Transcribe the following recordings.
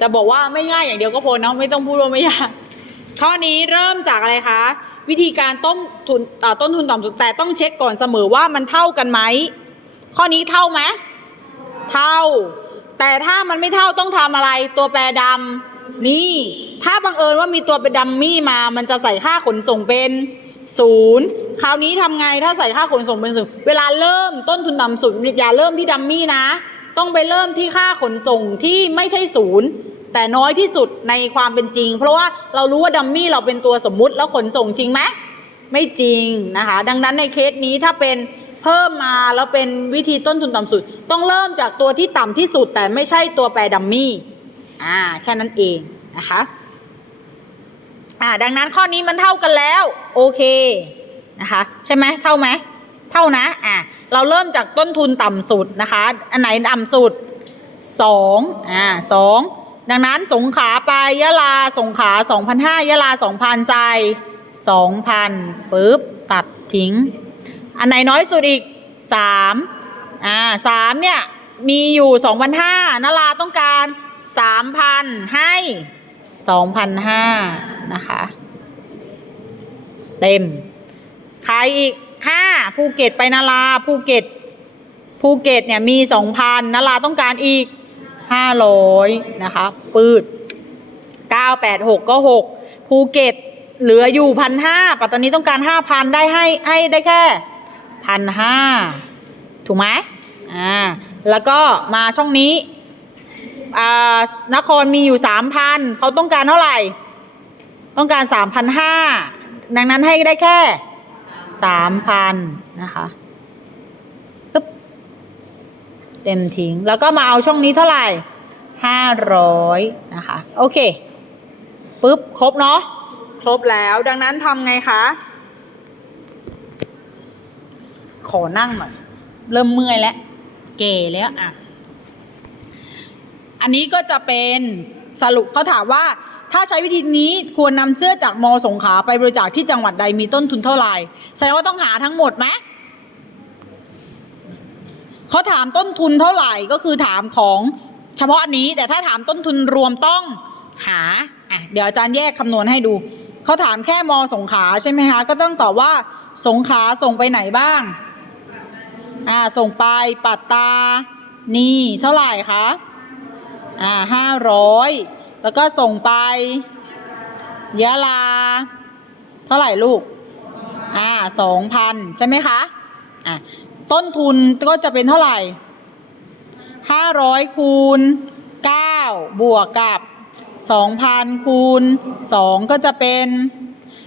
จะบอกว่าไม่ง่ายอย่างเดียวก็พอเนาะไม่ต้องพูดว่าไม่ยากข้อนี้เริ่มจากอะไรคะ วิธีการต้นทุนต้นทุนต่ำสุดแต่ต้องเช็คก่อนเสมอว่ามันเท่ากันไหมข้อนี้เท่าไหมเท่า แต่ถ้ามันไม่เท่าต้องทำอะไร ตัวแปรดำนี่ ถ้าบังเอิญว่ามีตัวแปรดัมมี่มา มันจะใส่ค่าขนส่งเป็นศูนย์คราวนี้ทำไงถ้าใส่ค่าขนส่งเป็นศูนย์เวลาเริ่มต้นทุนต่ำสุดอย่าเริ่มที่ดัมมี่นะ ต้องไปเริ่มที่ค่าขนส่งที่ไม่ใช่ศูนย์แต่น้อยที่สุดในความเป็นจริง เพราะว่าเรารู้ว่าดัมมี่เราเป็นตัวสมมุติแล้วขนส่งจริงไหมไม่จริงนะคะ ดังนั้นในเคสนี้ถ้าเป็นเพิ่มมาแล้วเป็นวิธีต้นทุนต่ำสุด ต้องเริ่มจากตัวที่ต่ำที่สุด แต่ไม่ใช่ตัวแปรดัมมี่อ่าแค่นั้นเองนะคะอ่าดังนั้นข้อนี้มันเท่ากันแล้ว โอเคนะคะ ใช่ไหมเท่าไหม เท่านะอ่าเราเริ่มจากต้นทุนต่ำสุดนะคะ อันไหนต่ำสุดสองอ่าสองดังนั้นสงขาไปยะลาสงขาสองพันห้ายะลาสองพันใจสองพันปึ๊บตัดทิ้ง อันไหนน้อยสุดอีกสามอ่าสามเนี่ย มีอยู่สองพันห้านลาต้องการสามพันให้สองพันห้านะคะ เต็ม ใครอีก ห้าภูเก็ตไปนาราภูเก็ตภูเก็ตเนี่ยมีสองพันนาราต้องการอีกห้าร้อยนะคะปืดเก้าแปดหกก็หกภูเก็ตเหลืออยู่พันห้าปัตตานีต้องการห้าพันได้ให้ให้ได้แค่พันห้าถูกไหมอ่าแล้วก็มาช่องนี้อ่านครมีอยู่สามพันเขาต้องการเท่าไหร่ ต้องการสามพันห้าดังนั้นให้ได้แค่ สามพันนะคะปึ๊บเต็มทิ้ง แล้วก็มาเอาช่องนี้เท่าไหร่ห้าร้อยนะคะ โอเคปึ๊บ ครบเนาะ ครบแล้ว ดังนั้นทำไงคะ ขอนั่งหน่อย เริ่มเมื่อยแล้ว เก๋แล้วอะ อันนี้ก็จะเป็นสรุปเขาถามว่า ถ้าใช้วิธีนี้ควรนำเสื้อจากมสงขลาไปบริจาคที่จังหวัดใดมีต้นทุนเท่าไหร่แสดงว่าต้องหาทั้งหมดไหมเขาถามต้นทุนเท่าไหร่ก็คือถามของเฉพาะอันนี้ แต่ถ้าถามต้นทุนรวมต้องหาอะเดี๋ยวอาจารย์แยกคำนวณให้ดู เขาถามแค่มสงขาใช่ไหมคะ ก็ต้องตอบว่าสงขาส่งไปไหนบ้าง อ่า ส่งไปปัตตานีเท่าไหร่คะ อ่าห้าร้อย แล้วก็ส่งไป ยะลา เท่าไหร่ลูก อ่าสองพันใช่ไหมคะอะต้นทุนก็จะเป็นเท่าไหร่ห้าร้อยคูณเก้าบวกกับสองพันคูณสองก็จะเป็น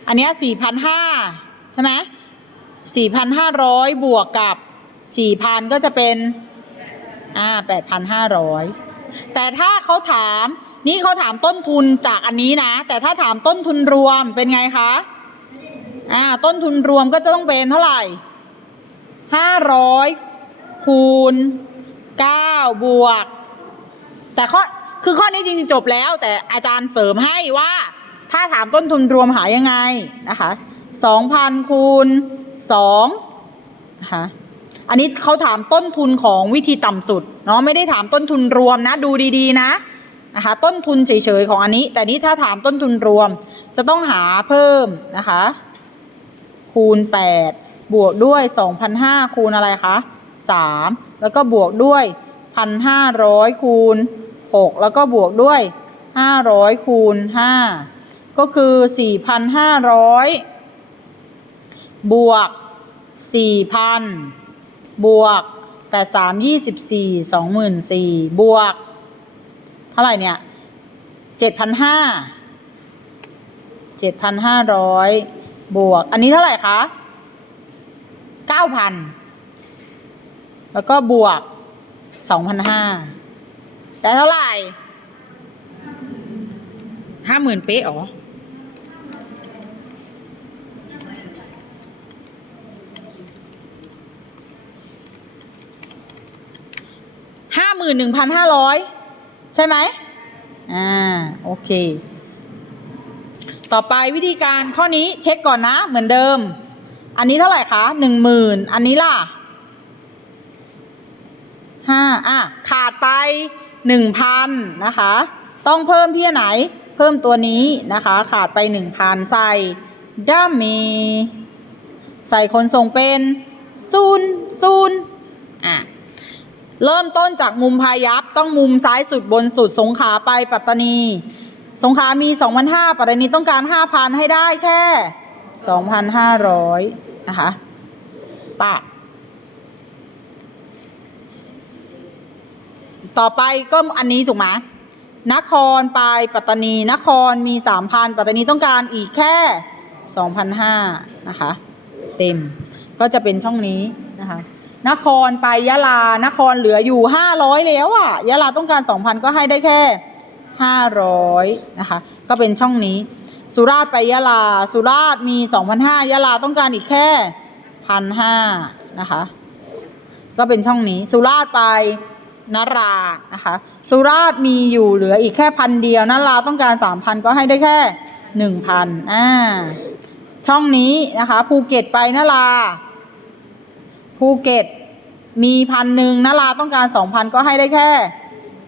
อันเนี้สี่พันห้าใช่ไหมสี่พันห้าร้อยบวกกับสี่พันก็จะเป็น อ่าแปดพันห้าร้อยแต่ถ้าเขาถาม นี่เขาถามต้นทุนจากอันนี้นะ แต่ถ้าถามต้นทุนรวมเป็นไงคะ อ่า ต้นทุนรวมก็จะต้องเป็นเท่าไหร่ห้าร้อยคูณเก้าบวก แต่ข้อคือข้อนี้จริงๆจบแล้ว แต่อาจารย์เสริมให้ว่า ถ้าถามต้นทุนรวมหายังไงนะคะสองพันคูณสองนะคะอันนี้เขาถามต้นทุนของวิธีต่ำสุดเนาะไม่ได้ถามต้นทุนรวมนะ ดูดีๆนะ นะคะ ต้นทุนเฉยๆของอันนี้ แต่นี้ถ้าถามต้นทุนรวม จะต้องหาเพิ่มนะคะ คูณ 8 บวกด้วย 2,500 คูณอะไรคะ 3 แล้วก็บวกด้วย 1,500 คูณ 6 แล้วก็บวกด้วย 500 คูณ 5 ก็คือ 4,500 บวก 4,000 บวก 8 3 24 24,000บวก ท่าไหร่เนี่ย7,500 7,500บวก อันนี้เท่าไหร่คะ9,000แล้วก็บวก2,500ได้เท่าไหร่ห้าหมื่นเป๊ะหรอห้าหมื่นหนึ่งพันห้าร้อย ใช่ไหมอ่าโอเค ต่อไปวิธีการข้อนี้เช็คก่อนนะเหมือนเดิม อันนี้เท่าไหร่คะหนึ่งหมื่นอันนี้ล่ะห้าอะขาดไปหนึ่งพันนะคะ ต้องเพิ่มที่ไหน เพิ่มตัวนี้นะคะ ขาดไป1,000ใส่ดัมมีใส่คนส่งเป็นศูนย์ศูนย์อะ เริ่มต้นจากมุมพายัพต้องมุมซ้ายสุดบนสุดสงขาไปปัตตานี สงขามี2,500ปัตตานีต้องการ 5,000 ให้ได้แค่ 2,500 นะคะปะต่อไปก็อันนี้ถูกไหมนครไปปัตตานี นครมี 3,000 ปัตตานีต้องการอีกแค่ 2,500 นะคะ เต็มก็จะเป็นช่องนี้นะคะ นครไปยะลานครเหลืออยู่ 500 แล้วอะยะลาต้องการ 2,000 ก็ให้ได้แค่ 500 นะคะ ก็เป็นช่องนี้ สุราษฎร์ไปยะลา สุราษฎร์มี 2,500ยะลาต้องการอีกแค่1,500นะคะ ก็เป็นช่องนี้ สุราษฎร์ไปนรานะคะ สุราษฎร์มีอยู่เหลืออีกแค่พันเดียวนราต้องการ 3,000 ก็ให้ได้แค่ 1,000อ่าช่องนี้นะคะภูเก็ตไปนราภูเก็ต มีพันหนึ่งนาราต้องการ2,000ก็ให้ได้แค่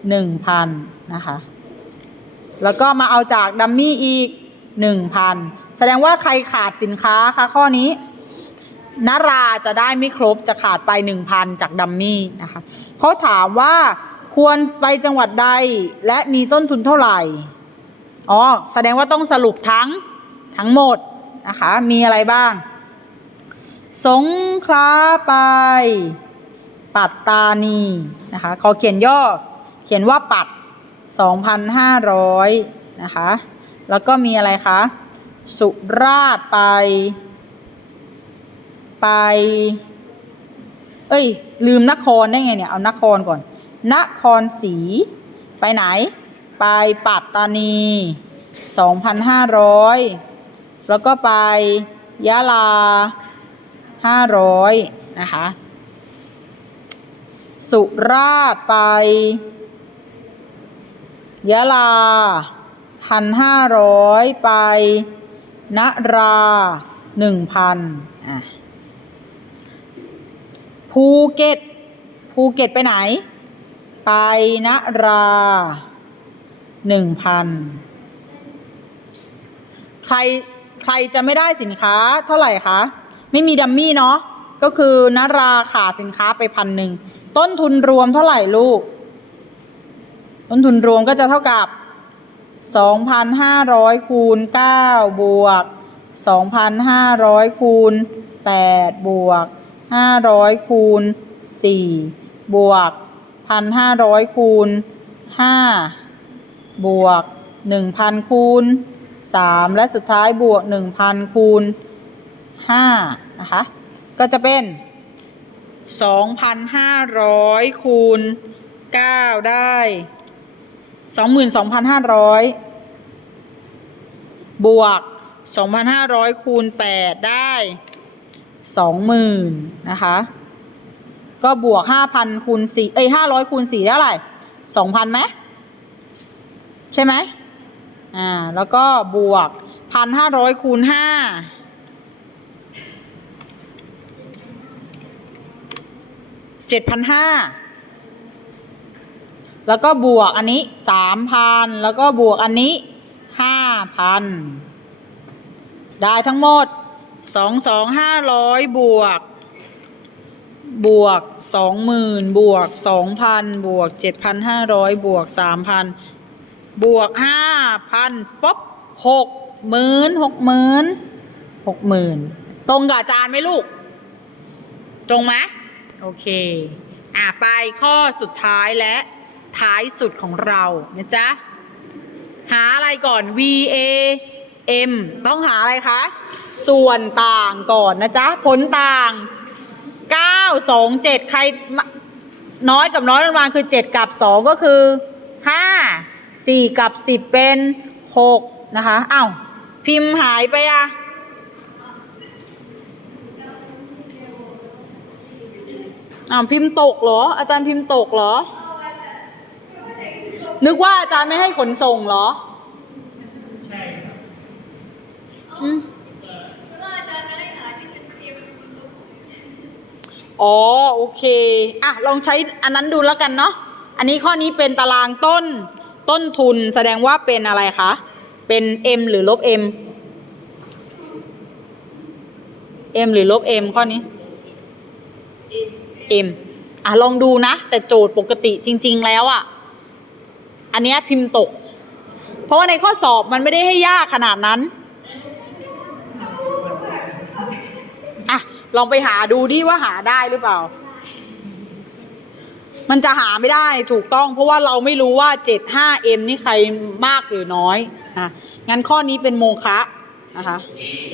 1,000นนะคะ แล้วก็มาเอาจากดัมมี่อีก1,000แสดงว่าใครขาดสินค้าคะข้อนี้นาราจะได้ไม่ครบจะขาดไป1,000จากดัมมี่นะคะเขาถามว่าควรไปจังหวัดใดและมีต้นทุนเท่าไหร่ อ๋อ แสดงว่าต้องสรุปทั้งทั้งหมดนะคะ มีอะไรบ้าง สงขลาไป ปัตตานีนะคะขอเขียนย่อเขียนว่าปัด 2,500 นะคะ แล้วก็มีอะไรคะ สุราษฎร์ไป ไป เอ้ย ลืมนครได้ไงเนี่ย เอานครก่อน นครศรีไปไหน ไปปัตตานี 2,500 แล้วก็ไปยะลา 500 นะคะ สุราษฎร์ไป ยะลา1,500ไปนรา1,000อะภูเก็ต ภูเก็ตไปไหน ไปนราหนึ่งพันใครใครจะไม่ได้สินค้าเท่าไหร่คะ ไม่มีดัมมี่เนาะก็คือนราขาดสินค้าไปพันหนึ่ง ต้นทุนรวมเท่าไหร่ลูก ต้นทุนรวมก็จะเท่ากับ 2,500คูณ9บวก 2,500คูณ8บวก 500คูณ4บวก 1,500คูณ5บวก 1,000คูณ3และสุดท้ายบวก 1,000คูณ5นะคะ ก็จะเป็น 2,500คูณ9ได้ 22,500 บวก 2,500คูณ8ได้ 20,000นะคะ ก็บวก 5,000คูณ4เอ้ย500คูณ4ได้เท่าไหร่ 2,000ไหมใช่ไหมอ่า แล้วก็บวก 1,500คูณ5 เจ็ดพันห้าแล้วก็บวกอันนี้สามพันแล้วก็บวกอันนี้ห้าพันได้ทั้งหมดสองสองห้าร้อยบวก บวกสองหมื่นบวกสองพันบวกเจ็ดพันห้าร้อยบวกสามพันบวกห้าพันป๊บหกหมื่นหกหมื่นหกหมื่นตรงกับจานไหมลูก ตรงไหม โอเค อะไปข้อสุดท้ายและท้ายสุดของเรานะจ๊ะ หาอะไรก่อน V A M ต้องหาอะไรคะ ส่วนต่างก่อนนะจ๊ะ ผลต่าง 9 2 7 ใครน้อยกับน้อยประมาณคือ 7 กับ 2 ก็คือ 5 4 กับ 10 เป็น 6 นะคะอ้าวพิมพ์หายไปอะ อ้าวพิมพ์ตกเหรอ อาจารย์พิมพ์ตกเหรอ นึกว่าอาจารย์ไม่ให้ขนส่งเหรอ ใช่ครับอืมอ๋อโอเค อะ ลองใช้อันนั้นดูแล้วกันเนาะ อันนี้ข้อนี้เป็นตารางต้น ต้นทุนแสดงว่าเป็นอะไรคะ เป็น m หรือลบ m m หรือลบ m ข้อนี้ m อะลองดูนะ แต่โจทย์ปกติจริง ๆ แล้วอะ อันเนี้ยพิมพ์ตก เพราะว่าในข้อสอบมันไม่ได้ให้ยากขนาดนั้นอะลองไปหาดูดิว่าหาได้หรือเปล่า มันจะหาไม่ได้ถูกต้อง เพราะว่าเราไม่รู้ว่า 75m นี่ใครมากหรือน้อยอะงั้นข้อนี้เป็นโมฆะนะคะ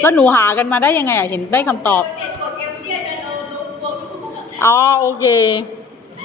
แล้วหนูหากันมาได้ยังไงอะเห็นได้คำตอบ อ๋อโอเค